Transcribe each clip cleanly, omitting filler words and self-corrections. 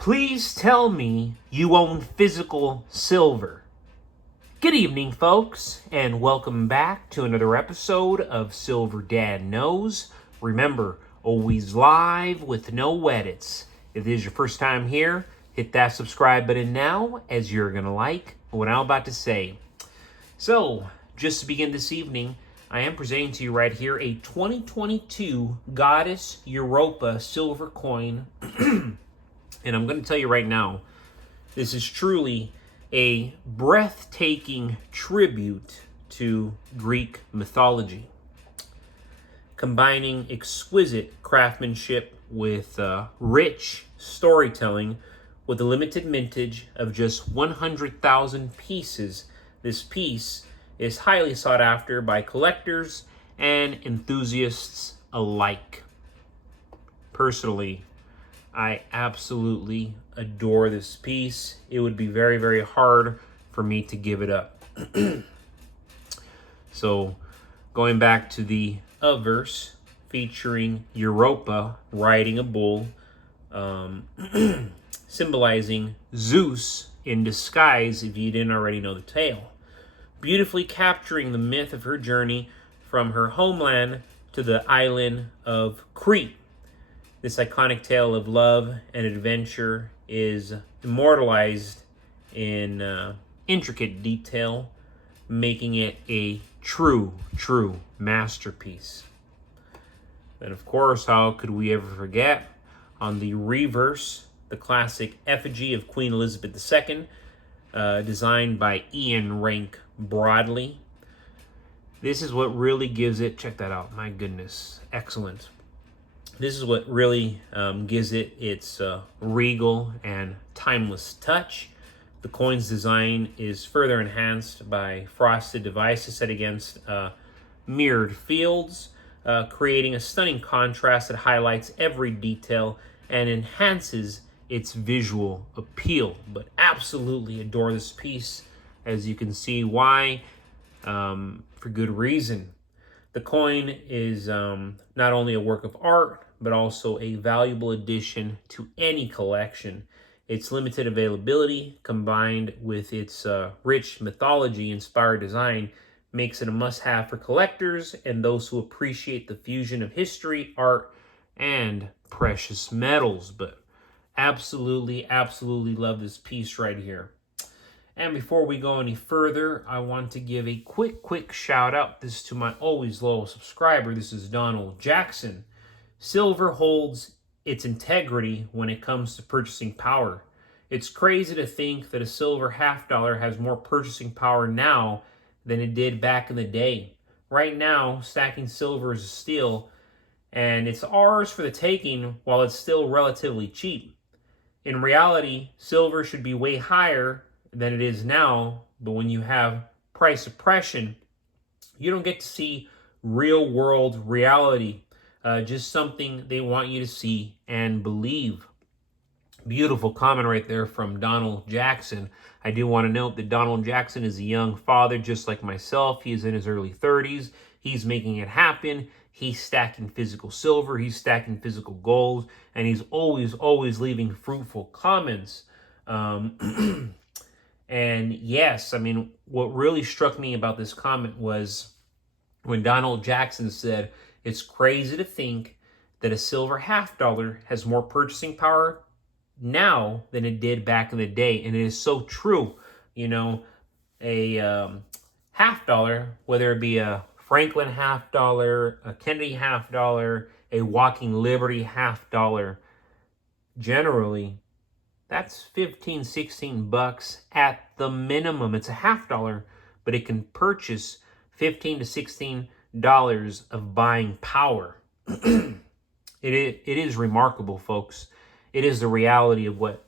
Please tell me you own physical silver. Good evening, folks, and welcome back to another episode of Silver Dad Knows. Remember, always live with no edits. If this is your first time here, hit that subscribe button now, as you're going to like what I'm about to say. So, just to begin this evening, I am presenting to you right here a 2022 Goddess Europa silver coin. And I'm going to tell you right now, this is truly a breathtaking tribute to Greek mythology, combining exquisite craftsmanship with rich storytelling. With a limited mintage of just 100,000 pieces, this piece is highly sought after by collectors and enthusiasts alike. Personally, I absolutely adore this piece. It would be very, very hard for me to give it up. So, going back to the verse featuring Europa riding a bull, symbolizing Zeus in disguise, if you didn't already know the tale. Beautifully capturing the myth of her journey from her homeland to the island of Crete. This iconic tale of love and adventure is immortalized in intricate detail, making it a true masterpiece. And of course, how could we ever forget, on the reverse, the classic effigy of Queen Elizabeth II, designed by Ian Rank Broadley. This is what really gives it, check that out, my goodness, excellent. This is what really gives it its regal and timeless touch. The coin's design is further enhanced by frosted devices set against mirrored fields, creating a stunning contrast that highlights every detail and enhances its visual appeal. But absolutely adore this piece, as you can see why, for good reason. The coin is not only a work of art, but also a valuable addition to any collection. Its limited availability, combined with its rich mythology-inspired design, makes it a must-have for collectors and those who appreciate the fusion of history, art, and precious metals. But absolutely love this piece right here. And before we go any further, I want to give a quick shout out. This is to my always loyal subscriber. This is Donald Jackson. Silver holds its integrity when it comes to purchasing power. It's crazy to think that a silver $50 has more purchasing power now than it did back in the day. Right now, stacking silver is a steal, and it's ours for the taking while it's still relatively cheap. In reality, silver should be way higher than it is now, but when you have price suppression, you don't get to see real world reality, just something they want you to see and believe. Beautiful comment right there from Donald Jackson. I do want to note that Donald Jackson is a young father just like myself. He is in his early 30s. He's making it happen. He's stacking physical silver. He's stacking physical gold. And he's always leaving fruitful comments. And yes, I mean, what really struck me about this comment was when Donald Jackson said, "It's crazy to think that a silver $50 has more purchasing power now than it did back in the day." And it is so true. You know, a $50, whether it be a Franklin $50, a Kennedy $50, a Walking Liberty $50, generally, that's 15, 16 bucks at the minimum. It's a $50, but it can purchase $15 to $16 of buying power. It is remarkable, folks. It is the reality of what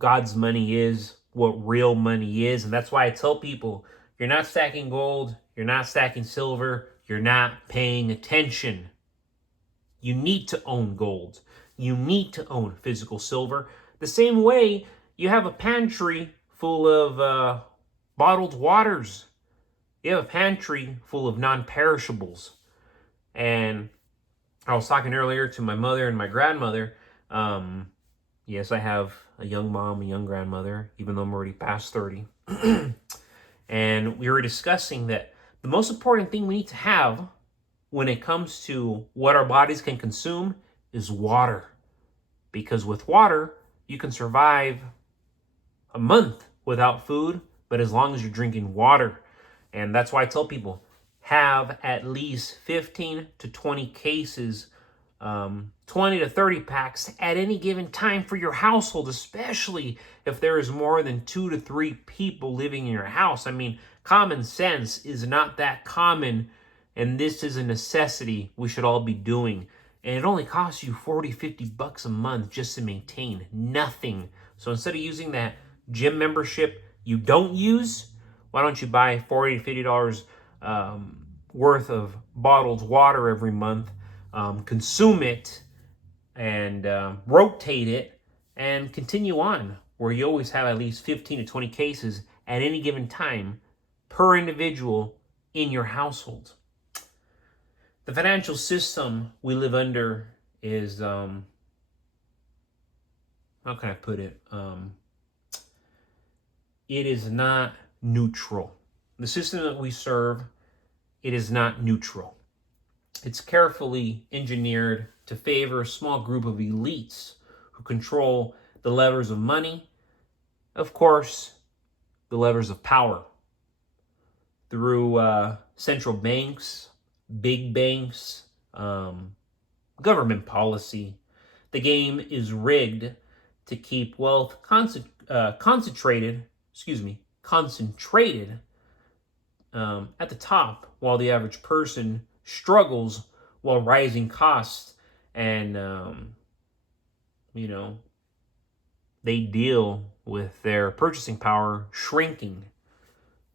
God's money is, what real money is. And that's why I tell people, you're not stacking gold, you're not stacking silver, you're not paying attention. You need to own gold. You need to own physical silver. The same way you have a pantry full of bottled waters. You have a pantry full of non-perishables. And I was talking earlier to my mother and my grandmother. Yes, I have a young mom, a young grandmother, even though I'm already past 30. And we were discussing that the most important thing we need to have when it comes to what our bodies can consume is water. Because with water, you can survive a month without food, but as long as you're drinking water. And that's why I tell people, have at least 15 to 20 cases, 20 to 30 packs at any given time for your household, especially if there is more than 2 to 3 people living in your house. I mean, common sense is not that common, and this is a necessity we should all be doing. And it only costs you 40, 50 bucks a month just to maintain nothing. So instead of using that gym membership you don't use, why don't you buy $40 to $50 worth of bottled water every month, consume it, and rotate it, and continue on, where you always have at least 15 to 20 cases at any given time per individual in your household. The financial system we live under is, how can I put it? It is not neutral. The system that we serve, it is not neutral. It's carefully engineered to favor a small group of elites who control the levers of money, of course, the levers of power, through central banks, big banks, government policy. The game is rigged to keep wealth concentrated at the top, while the average person struggles while rising costs and they deal with their purchasing power shrinking,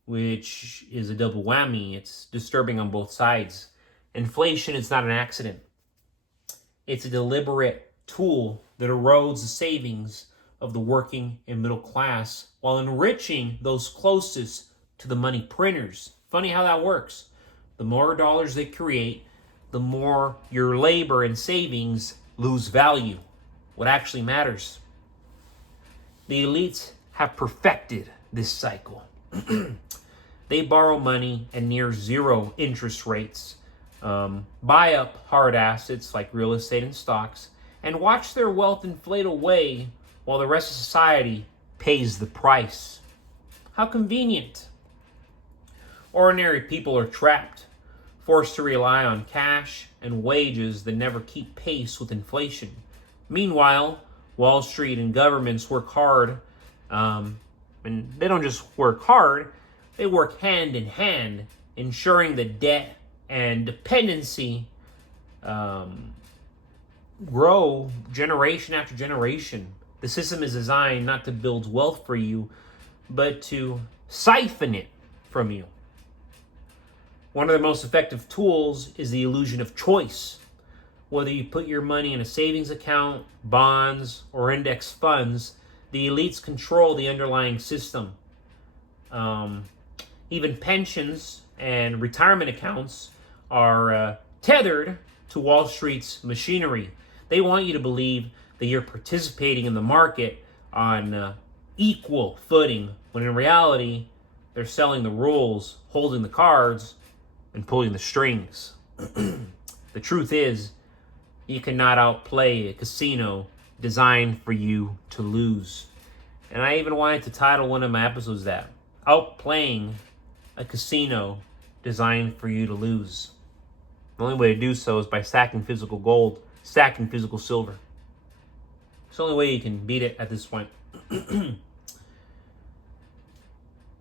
which is a double whammy. It's disturbing on both sides. Inflation is not an accident. It's a deliberate tool that erodes the savings of the working and middle class while enriching those closest to the money printers. Funny how that works. The more dollars they create, the more your labor and savings lose value. What actually matters? The elites have perfected this cycle. They borrow money at near zero interest rates, buy up hard assets like real estate and stocks, and watch their wealth inflate away while the rest of society pays the price. How convenient. Ordinary people are trapped, forced to rely on cash and wages that never keep pace with inflation. Meanwhile, Wall Street and governments work hard, and they don't just work hard, they work hand in hand, ensuring that debt and dependency grow generation after generation. The system is designed not to build wealth for you, but to siphon it from you. One of the most effective tools is the illusion of choice. Whether you put your money in a savings account, bonds, or index funds, the elites control the underlying system. Even pensions and retirement accounts are tethered to Wall Street's machinery. They want you to believe that you're participating in the market on equal footing, when in reality, they're selling the rules, holding the cards, and pulling the strings. The truth is, you cannot outplay a casino designed for you to lose. And I even wanted to title one of my episodes that, Outplaying a Casino Designed for You to Lose. The only way to do so is by stacking physical gold, stacking physical silver. It's the only way you can beat it at this point. And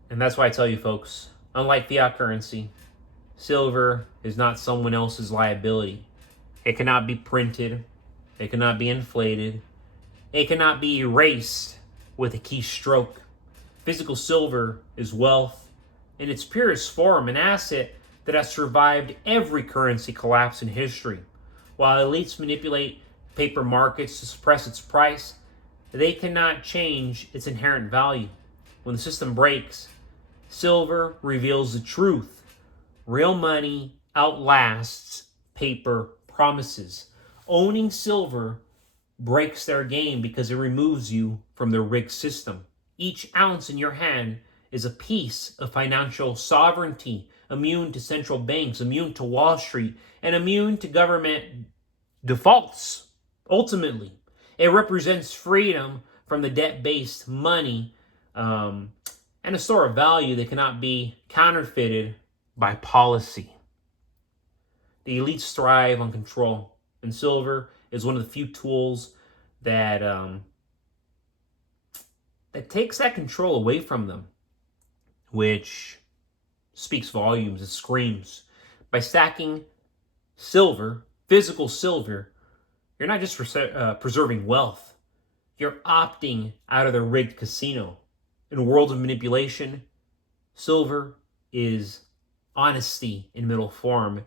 that's why I tell you folks, unlike fiat currency, silver is not someone else's liability. It cannot be printed. It cannot be inflated. It cannot be erased with a keystroke. Physical silver is wealth in its purest form, an asset that has survived every currency collapse in history. While elites manipulate paper markets to suppress its price, they cannot change its inherent value. When the system breaks, silver reveals the truth. Real money outlasts paper promises. Owning silver breaks their game because it removes you from the rigged system. Each ounce in your hand is a piece of financial sovereignty, immune to central banks, immune to Wall Street, and immune to government defaults. Ultimately, it represents freedom from the debt-based money and a store of value that cannot be counterfeited by policy. The elites thrive on control, and silver is one of the few tools that takes that control away from them, which speaks volumes. It screams. By stacking silver, physical silver, you're not just preserving wealth. You're opting out of the rigged casino. In a world of manipulation, silver is honesty in middle form.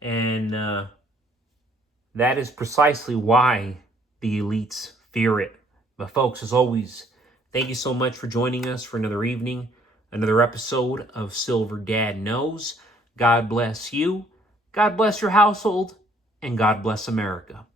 And that is precisely why the elites fear it. But folks, as always, thank you so much for joining us for another evening, another episode of Silver Dad Knows. God bless you, God bless your household, and God bless America.